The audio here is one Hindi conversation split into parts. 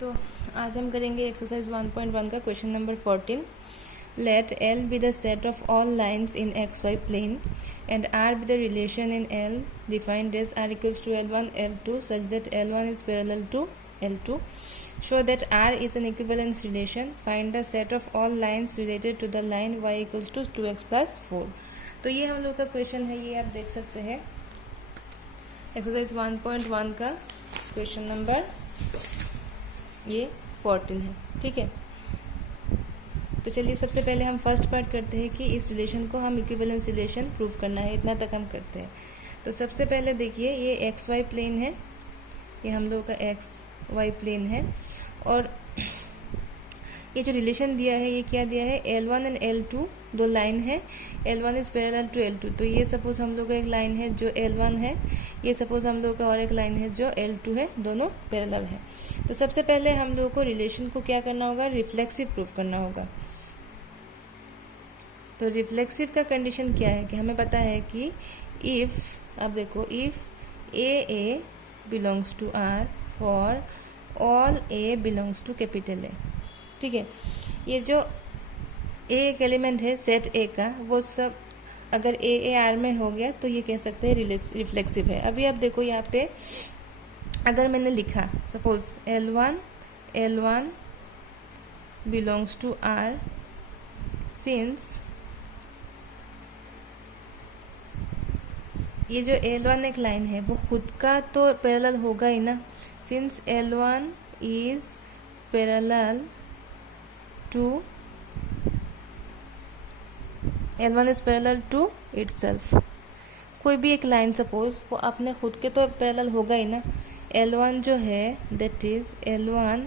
तो आज हम करेंगे एक्सरसाइज 1.1 का question number 14। Let L be the set of all lines in XY plane and R be the relation in L defined as R equals to L1 L2 such that L1 is parallel to L2. Show that R is an equivalence relation. Find the set of all lines related to the line y equals to 2x plus 4. तो ये हम लोग का क्वेश्चन है, ये आप देख सकते हैं एक्सरसाइज 1.1 का क्वेश्चन नंबर ये 14 है। ठीक है, तो चलिए सबसे पहले हम फर्स्ट पार्ट करते हैं कि इस रिलेशन को हम इक्विवेलेंस रिलेशन प्रूव करना है, इतना तक हम करते हैं। तो सबसे पहले देखिए ये एक्स वाई प्लेन है, ये हम लोग का एक्स वाई प्लेन है और ये जो रिलेशन दिया है ये क्या दिया है, L1 एंड L2 दो लाइन है, L1 is parallel to L2। तो ये सपोज हम लोग का एक लाइन है जो L1 है, ये सपोज हम लोग का और एक लाइन है जो L2 है, दोनों पैरेलल है। तो सबसे पहले हम लोग को रिलेशन को क्या करना होगा, रिफ्लेक्सिव प्रूफ करना होगा। तो रिफ्लेक्सिव का कंडीशन क्या है कि हमें पता है कि इफ, अब देखो, if A belongs to R for all A belongs to capital A. ठीक है, ये जो ए एक एलिमेंट है सेट ए का, वो सब अगर ए आर में हो गया तो ये कह सकते हैं रिफ्लेक्सिव है। अभी आप देखो यहाँ पे अगर मैंने लिखा suppose L1 belongs to R since ये जो L1 एक लाइन है वो खुद का तो पैरेलल होगा ही ना, since L1 is parallel to L1 is parallel to itself. कोई भी एक लाइन सपोज वो अपने खुद के तो पैरेलल होगा ही ना। L1 जो है दैट इज L1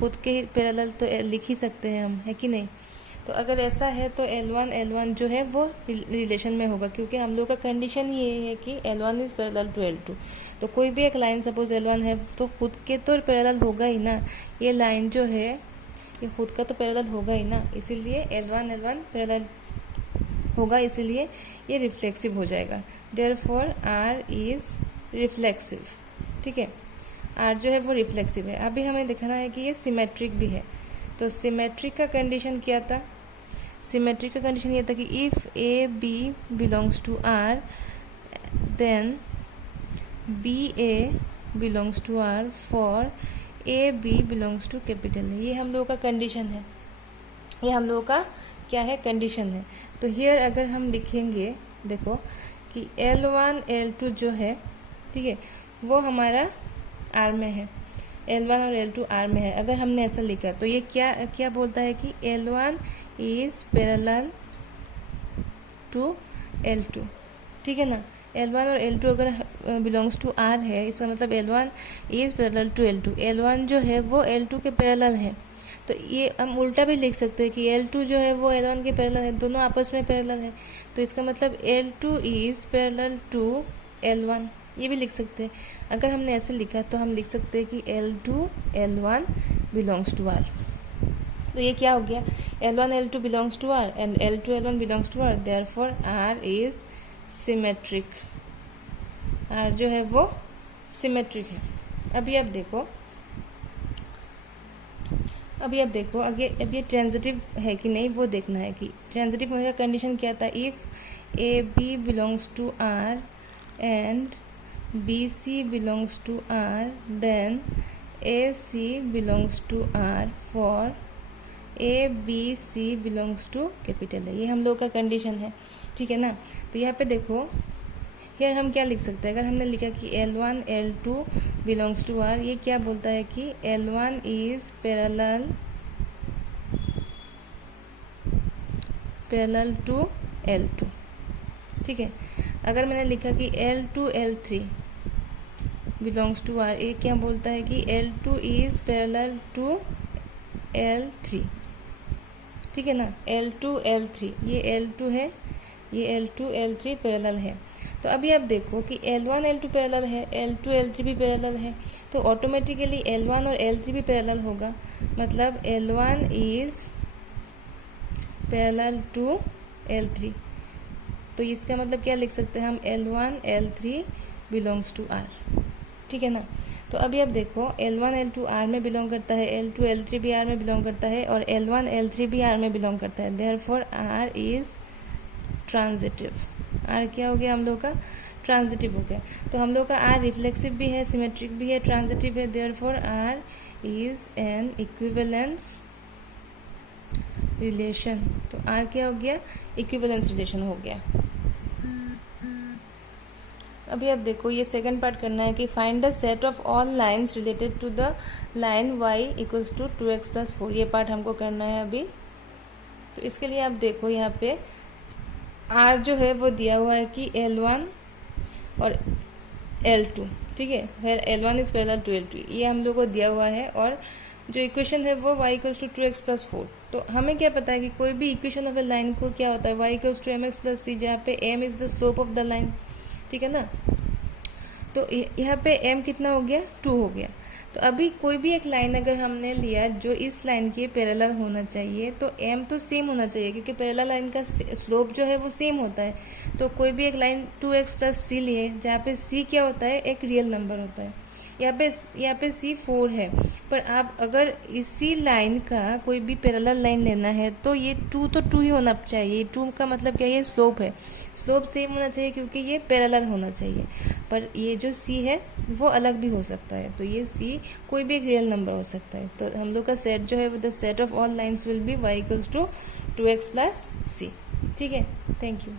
खुद के पैरेलल तो लिख ही सकते हैं हम, है कि नहीं। तो अगर ऐसा है तो L1 जो है वो रिलेशन में होगा, क्योंकि हम लोग का कंडीशन ये है कि L1 is parallel to L2। तो कोई भी एक लाइन सपोज L1 है तो खुद के तो पैरेलल होगा ही ना, ये लाइन जो है ये खुद का तो पैरेलल होगा ही ना, इसीलिए L1 पैरेलल होगा, इसीलिए ये रिफ्लेक्सिव हो जाएगा। Therefore R is reflexive. ठीक है, R जो है वो रिफ्लेक्सिव है। अभी हमें दिखाना है कि ये सिमेट्रिक भी है। तो सिमेट्रिक का कंडीशन क्या था, सिमेट्रिक का कंडीशन ये था कि if A B belongs to R then B A belongs to R for A B belongs to capital. ये हम लोगों का कंडीशन है, ये हम लोगों का क्या है, कंडीशन है। तो हियर अगर हम लिखेंगे देखो कि L1 L2 जो है, ठीक है, वो हमारा R में है, L1 और L2 R में है। अगर हमने ऐसा लिखा तो ये क्या बोलता है कि L1 is parallel to L2। ठीक है ना, L1 और L2 अगर बिलोंग्स टू R है, इसका मतलब L1 is parallel to L2। L1 जो है वो L2 के पैरेलल है। तो ये हम उल्टा भी लिख सकते हैं कि L2 जो है वो L1 के पैरेलल है, दोनों आपस में पैरेलल है। तो इसका मतलब L2 is parallel to L1, ये भी लिख सकते हैं। अगर हमने ऐसे लिखा तो हम लिख सकते हैं कि L2 L1 belongs to R। तो ये क्या हो गया, L1 L2 belongs to R and L2 L1 belongs to R, therefore R is symmetric. R जो है वो सिमेट्रिक है। अभी आप देखो अब ये ट्रांजिटिव है कि नहीं वो देखना है कि ट्रांजिटिव होने का कंडीशन क्या था, if A B belongs to R and B C belongs to R then A C belongs to R for A B C belongs to capital है। ये हम लोग का कंडीशन है, ठीक है ना। तो यहाँ पे देखो हियर हम क्या लिख सकते हैं, अगर हमने लिखा कि L1 L2 belongs to R, ये क्या बोलता है कि L1 is parallel to L2। ठीक है, अगर मैंने लिखा कि L2 L3 belongs to R, ये क्या बोलता है कि L2 is parallel to L3। ठीक है ना, L2 L3, ये L2 है, ये L2 L3 पैरेलल है। तो अभी आप देखो कि L1 L2 पैरेलल है, L2 L3 भी पैरेलल है, तो ऑटोमेटिकली L1 और L3 भी पैरेलल होगा। मतलब L1 is parallel to L3। तो इसका मतलब क्या लिख सकते हैं हम, L1 L3 belongs to R। ठीक है ना। तो अभी आप देखो L1 L2 R में बिलोंग करता है, L2 L3 भी R में बिलोंग करता है और L1 L3 भी R में बिलोंग करता है। Therefore R is transitive. R क्या हो गया हम लोग का? ट्रांजिटिव हो गया। तो हम लोग का R रिफ्लेक्सिव भी है, सिमेट्रिक भी है, ट्रांजिटिव है। Therefore R is an equivalence relation. तो R क्या हो गया? इक्विवेलेंस रिलेशन हो गया। अभी आप देखो ये सेकंड पार्ट करना है कि find the set of all lines related to the line y equals to 2x+4। ये पार्ट हमको करना है अभी। तो इसके लिए आप देखो यहाँ पे R जो है वो दिया हुआ है कि L1 और L2, ठीक है, फिर L1 is parallel to L2, ये हम लोग को दिया हुआ है। और जो इक्वेशन है वो y इक्वल्स टू 2x+4। तो हमें क्या पता है कि कोई भी इक्वेशन ऑफ ए लाइन को क्या होता है, y इक्वल्स टू mx+c, जहाँ पे m is the slope of the line, ठीक है ना। तो यहाँ पे m कितना हो गया? 2 हो गया। तो अभी कोई भी एक लाइन अगर हमने लिया जो इस लाइन के पैरेलल होना चाहिए, तो m तो सेम होना चाहिए क्योंकि पैरेलल लाइन का स्लोप जो है वो सेम होता है। तो कोई भी एक लाइन 2x+c लिए जहाँ पे c क्या होता है? एक रियल नंबर होता है। यहाँ पे c 4 है, पर आप अगर इसी लाइन का कोई भी पैरेलल लाइन लेना है तो ये 2 तो 2 ही होना चाहिए। 2 का मतलब क्या? ये स्लोप है, स्लोप सेम होना चाहिए क्योंकि ये पैरेलल होना चाहिए। पर ये जो c है वो अलग भी हो सकता है, तो ये c कोई भी एक रियल नंबर हो सकता है। तो हम लोग का सेट जो है the set of all lines will be y equals to 2x+c। ठीक है, थैंक यू।